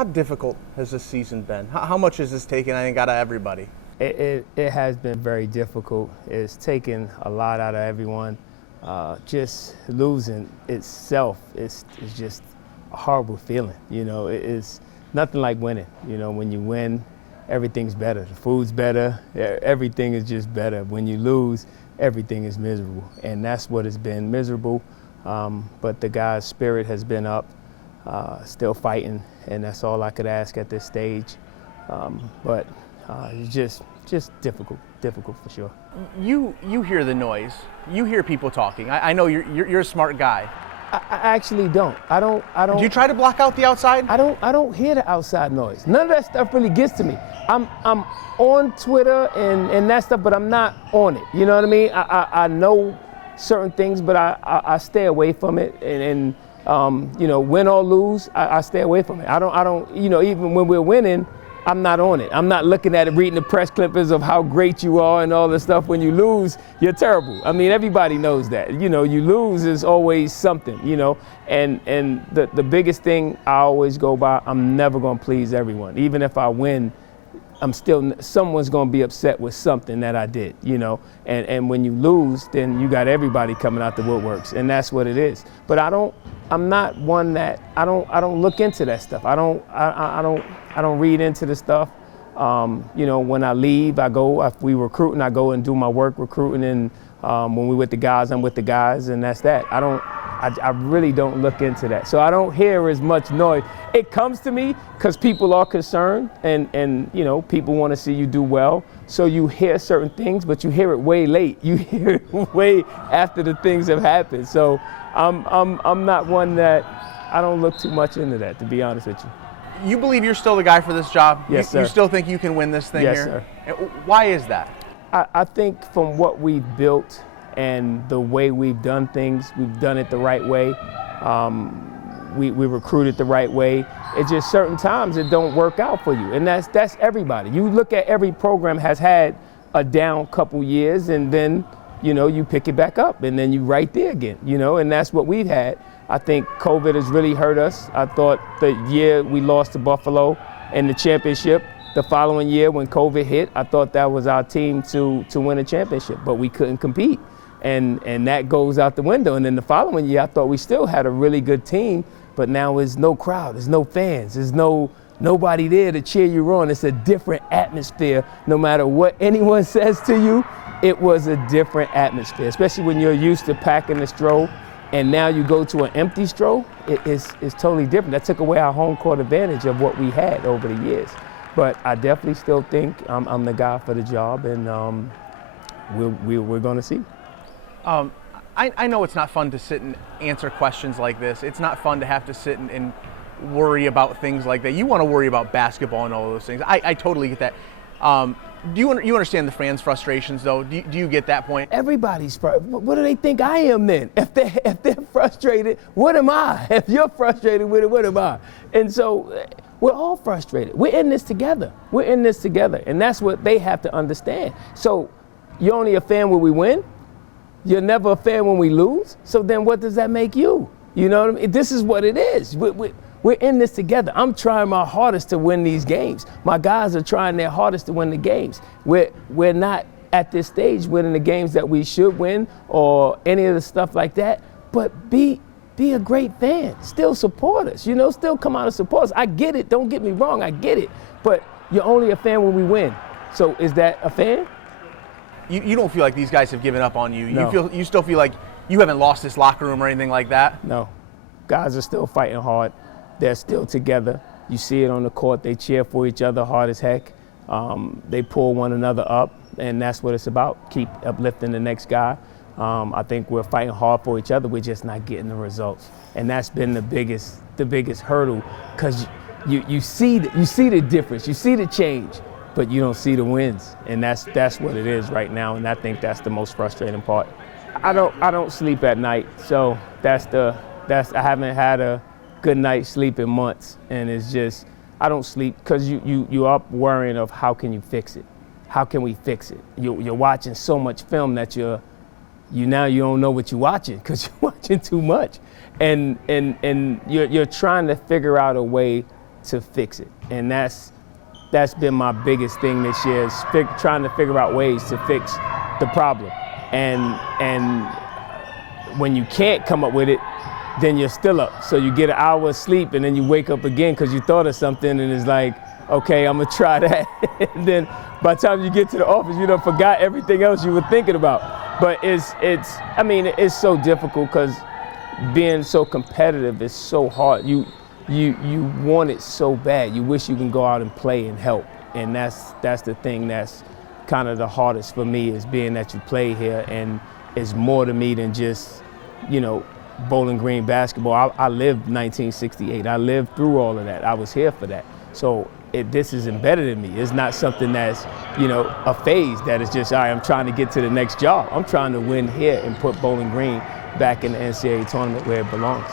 How difficult has this season been? How much has this taken, I think, out of everybody? It has been very difficult. It's taken a lot out of everyone. Just losing itself is just a horrible feeling. You know, it's nothing like winning. You know, when you win, everything's better. The food's better. Everything is just better. When you lose, everything is miserable. And that's what it's been, miserable. But the guys' spirit has been up, still fighting, and that's all I could ask at this stage. But it's just difficult for sure. You hear the noise. You hear people talking. I know you're a smart guy. I actually don't. I don't. Do you try to block out the outside? I don't hear the outside noise. None of that stuff really gets to me. I'm on Twitter and that stuff, but I'm not on it. You know what I mean? I know certain things, but I stay away from it. And you know, win or lose, I stay away from it. I don't. You know, even when we're winning, I'm not on it. I'm not looking at it, reading the press clippings of how great you are and all this stuff. When you lose, you're terrible. I mean, everybody knows that. You know, you lose is always something, you know. And the biggest thing I always go by, I'm never going to please everyone. Even if I win, someone's going to be upset with something that I did, you know. And when you lose, then you got everybody coming out the woodworks, and that's what it is. But I'm not one that I don't look into that stuff. I don't read into the stuff. You know, when I leave, if we recruiting, I go and do my work recruiting, and when we with the guys, I'm with the guys, and that's that. I really don't look into that. So I don't hear as much noise. It comes to me because people are concerned, and you know, people want to see you do well. So you hear certain things, but you hear it way late. You hear it way after the things have happened. So I'm not one that, I don't look too much into that, to be honest with you. You believe you're still the guy for this job? Yes, sir. You still think you can win this thing yes, here? Yes, sir. Why is that? I think from what we've built and the way we've done things, we've done it the right way. We recruited the right way. It's just certain times it don't work out for you, and that's everybody. You look at every program has had a down couple years, and then you know you pick it back up, and then you right there again. You know, and that's what we've had. I think COVID has really hurt us. I thought the year we lost to Buffalo in the championship, the following year when COVID hit, I thought that was our team to win a championship, but we couldn't compete. And that goes out the window. And then the following year, I thought we still had a really good team, but now there's no crowd, there's no fans, there's nobody there to cheer you on. It's a different atmosphere. No matter what anyone says to you, it was a different atmosphere, especially when you're used to packing the Stroh, and now you go to an empty Stroh, it's totally different. That took away our home court advantage of what we had over the years. But I definitely still think I'm the guy for the job, and we're going to see. I know it's not fun to sit and answer questions like this. It's not fun to have to sit and worry about things like that. You want to worry about basketball and all those things. I totally get that. You understand the fans' frustrations, though? Do you get that point? Everybody's frustrated. What do they think I am then? If they're frustrated, what am I? If you're frustrated with it, what am I? And so we're all frustrated. We're in this together. And that's what they have to understand. So you're only a fan when we win? You're never a fan when we lose? So then what does that make you? You know what I mean? This is what it is. We're in this together. I'm trying my hardest to win these games. My guys are trying their hardest to win the games. We're not at this stage winning the games that we should win or any of the stuff like that, but be a great fan. Still support us, you know, still come out and support us. I get it, don't get me wrong, I get it, but you're only a fan when we win. So is that a fan? You don't feel like these guys have given up on you. No. You still feel like you haven't lost this locker room or anything like that? No. Guys are still fighting hard. They're still together. You see it on the court. They cheer for each other hard as heck. They pull one another up, and that's what it's about. Keep uplifting the next guy. I think we're fighting hard for each other. We're just not getting the results. And that's been the biggest hurdle, because you see the difference. You see the change, but you don't see the wins, and that's what it is right now. And I think that's the most frustrating part. I don't sleep at night, so I haven't had a good night's sleep in months, and it's just I don't sleep because you're up worrying of how can you fix it, how can we fix it. You're watching so much film that you don't know what you're watching because you're watching too much, and you're trying to figure out a way to fix it. And that's been my biggest thing this year, is trying to figure out ways to fix the problem. And when you can't come up with it, then you're still up. So you get an hour of sleep and then you wake up again because you thought of something, and it's like, okay, I'm gonna try that. And then by the time you get to the office, you done forgot everything else you were thinking about. But it's so difficult because being so competitive is so hard. You want it so bad. You wish you can go out and play and help. And that's the thing that's kind of the hardest for me, is being that you play here, and it's more to me than just, Bowling Green basketball. I lived 1968. I lived through all of that. I was here for that. So this is embedded in me. It's not something that's, a phase that is just, all right, I'm trying to get to the next job. I'm trying to win here and put Bowling Green back in the NCAA tournament where it belongs.